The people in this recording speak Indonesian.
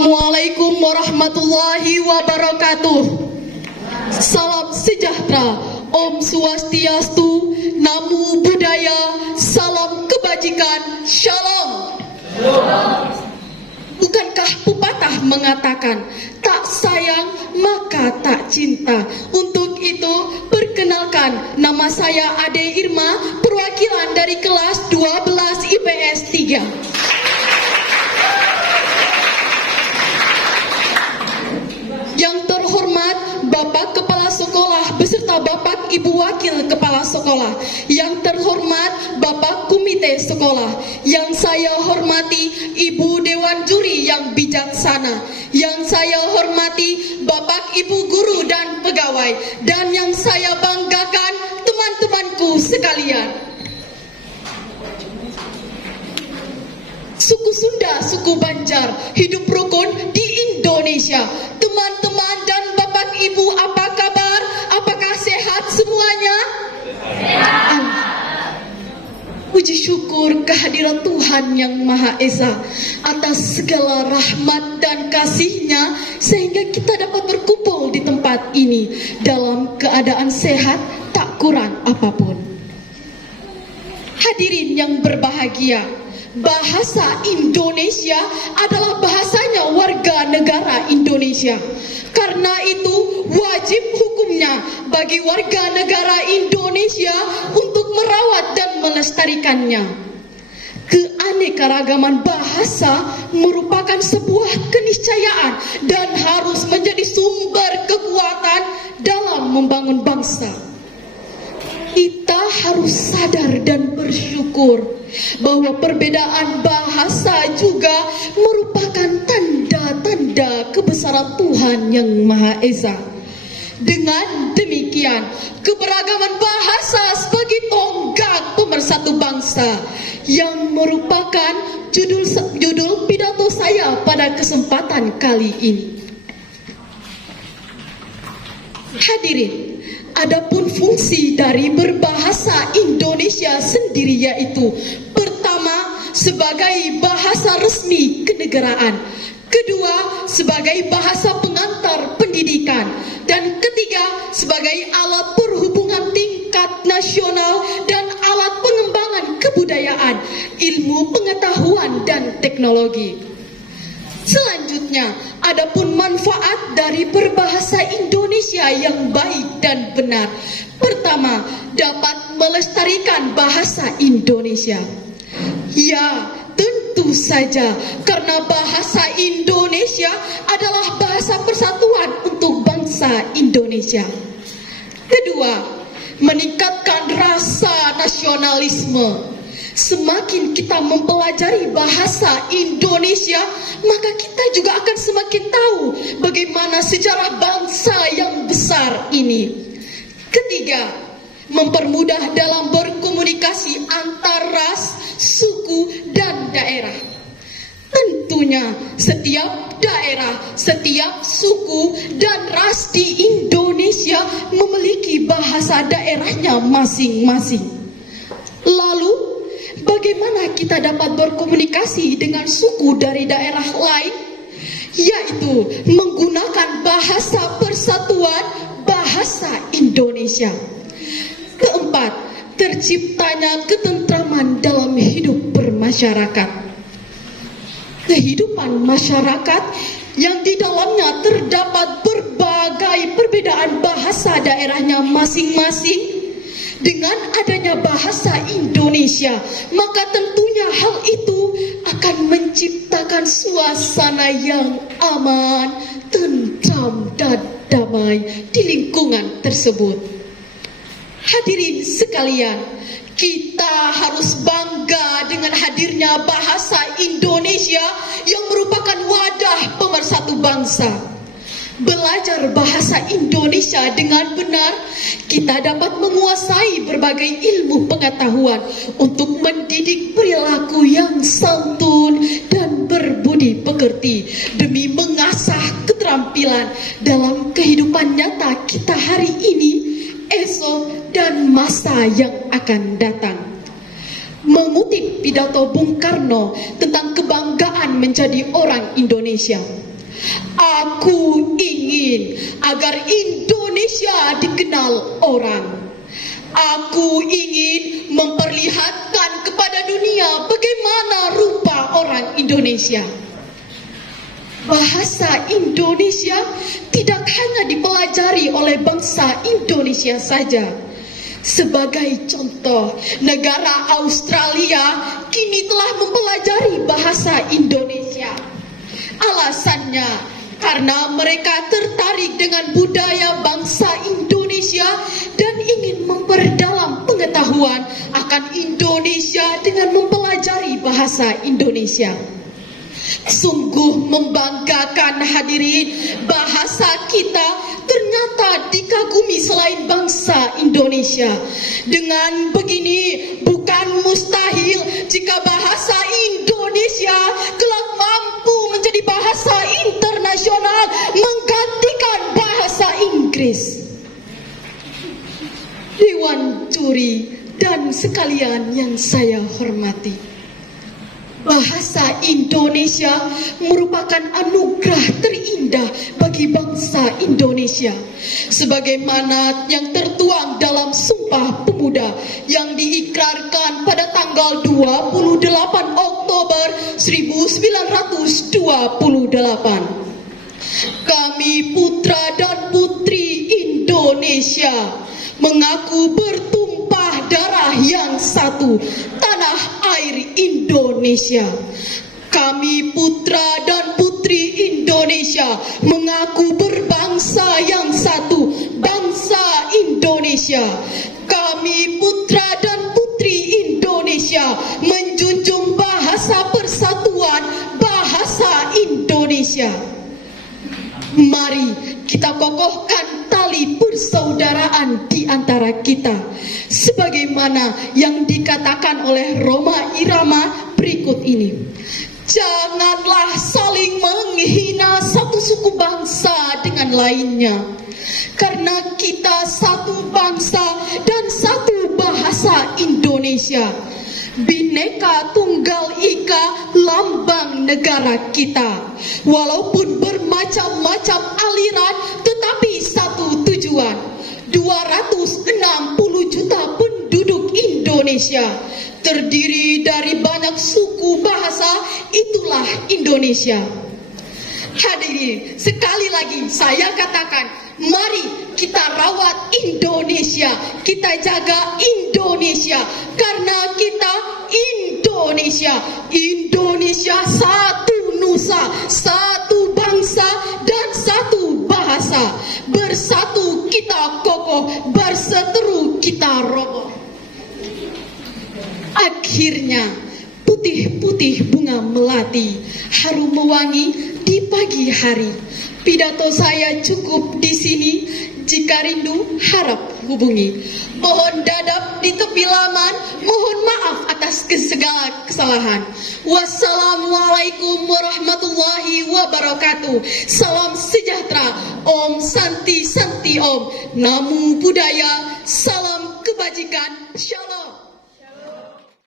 Assalamualaikum warahmatullahi wabarakatuh. Salam sejahtera, Om Swastiastu, Namo Buddhaya, salam kebajikan, Shalom. Bukankah pepatah mengatakan, tak sayang maka tak cinta? Untuk itu, perkenalkan, nama saya Ade Irma, perwakilan dari kelas 12 IPS 3. Yang terhormat Bapak Kepala Sekolah beserta Bapak Ibu Wakil Kepala Sekolah, yang terhormat Bapak Komite Sekolah, yang saya hormati Ibu Dewan Juri yang bijaksana, yang saya hormati Bapak Ibu Guru dan pegawai, dan yang saya banggakan teman-temanku sekalian. Suku Sunda, suku Banjar, hidup rukun di Indonesia. Teman-teman dan Bapak Ibu, apa kabar? Apakah sehat semuanya? Sehat. Puji syukur kehadiran Tuhan Yang Maha Esa atas segala rahmat dan kasih-Nya sehingga kita dapat berkumpul di tempat ini dalam keadaan sehat, tak kurang apapun. Hadirin yang berbahagia, bahasa Indonesia adalah bahasanya warga negara Indonesia. Karena itu wajib hukumnya bagi warga negara Indonesia untuk merawat dan melestarikannya. Keanekaragaman bahasa merupakan sebuah keniscayaan dan harus menjadi sumber kekuatan dalam membangun bangsa. Kita harus sadar dan bersyukur bahwa perbedaan bahasa juga merupakan tanda-tanda kebesaran Tuhan Yang Maha Esa. Dengan demikian, keberagaman bahasa sebagai tonggak pemersatu bangsa yang merupakan judul pidato saya pada kesempatan kali ini. Hadirin, adapun fungsi dari berbahasa Indonesia sendiri yaitu pertama, sebagai bahasa resmi kenegaraan, kedua, sebagai bahasa pengantar pendidikan, dan ketiga, sebagai alat perhubungan tingkat nasional dan alat pengembangan kebudayaan, ilmu pengetahuan dan teknologi. Selanjutnya, adapun manfaat dari berbahasa Indonesia yang baik dan benar. Pertama, dapat melestarikan bahasa Indonesia. Ya, tentu saja, karena bahasa Indonesia adalah bahasa persatuan untuk bangsa Indonesia. Kedua, meningkatkan rasa nasionalisme. Semakin kita mempelajari bahasa Indonesia, maka kita juga akan semakin tahu bagaimana sejarah bangsa yang besar ini. Ketiga, mempermudah dalam berkomunikasi antar ras, suku, dan daerah. Tentunya setiap daerah, setiap suku, dan ras di Indonesia memiliki bahasa daerahnya masing-masing. Lalu, bagaimana kita dapat berkomunikasi dengan suku dari daerah lain? Yaitu menggunakan bahasa persatuan, bahasa Indonesia. Keempat, terciptanya ketentraman dalam hidup bermasyarakat. Kehidupan masyarakat yang di dalamnya terdapat berbagai perbedaan bahasa daerahnya masing-masing. Dengan adanya bahasa Indonesia, maka tentunya hal itu akan menciptakan suasana yang aman, tentram, dan damai di lingkungan tersebut. Hadirin sekalian, kita harus bangga dengan hadirnya bahasa Indonesia yang merupakan wadah pemersatu bangsa. Belajar bahasa Indonesia dengan benar, kita dapat menguasai berbagai ilmu pengetahuan untuk mendidik perilaku yang santun dan berbudi pekerti demi mengasah keterampilan dalam kehidupan nyata kita hari ini, esok, dan masa yang akan datang. Mengutip pidato Bung Karno tentang kebanggaan menjadi orang Indonesia, Aku ingin agar Indonesia dikenal orang. Aku ingin memperlihatkan kepada dunia bagaimana rupa orang Indonesia. Bahasa Indonesia tidak hanya dipelajari oleh bangsa Indonesia saja. Sebagai contoh, negara Australia kini telah mempelajari bahasa Indonesia. Alasannya karena mereka tertarik dengan budaya bangsa Indonesia dan ingin memperdalam pengetahuan akan Indonesia dengan mempelajari bahasa Indonesia. Sungguh membanggakan hadirin, bahasa kita ternyata dikagumi selain bangsa Indonesia. Dengan begini, bukan mustahil jika bahasa Indonesia kelak mampu menjadi bahasa internasional menggantikan bahasa Inggris. Dewan juri dan sekalian yang saya hormati, bahasa Indonesia merupakan anugerah terindah bagi bangsa Indonesia. Sebagaimana yang tertuang dalam Sumpah Pemuda yang diikrarkan pada tanggal 28 Oktober 1928. Kami putra dan putri Indonesia mengaku bertumpah darah yang satu, tanah air Indonesia. Kami putra dan putri Indonesia mengaku berbangsa yang satu, bangsa Indonesia. Kami putra dan putri Indonesia menjunjung bahasa persatuan, bahasa Indonesia. Mari kita kokohkan tali persaudaraan di antara kita, sebagaimana yang dikatakan oleh Rhoma Irama berikut ini. Janganlah saling menghina satu suku bangsa dengan lainnya, karena kita satu bangsa dan satu bahasa Indonesia. Bhinneka Tunggal Ika lambang negara kita. Walaupun bermacam-macam aliran, tetapi satu tujuan. 260 juta penduduk Indonesia terdiri dari banyak suku bahasa, itulah Indonesia. Hadirin, sekali lagi saya katakan, mari kita rawat Indonesia, kita jaga Indonesia, karena kita Indonesia. Indonesia satu nusa, satu bangsa dan satu bahasa. Bersatu kita kokoh, berseteru kita roboh. Akhirnya putih-putih bunga melati, harum mewangi di pagi hari. Pidato saya cukup di sini. Jika rindu, harap hubungi. Mohon dadap di tepi laman. Mohon maaf atas segala kesalahan. Wassalamualaikum warahmatullahi wabarakatuh. Salam sejahtera. Om Santi Santi Om. Namo Buddhaya. Salam kebajikan. Shalom.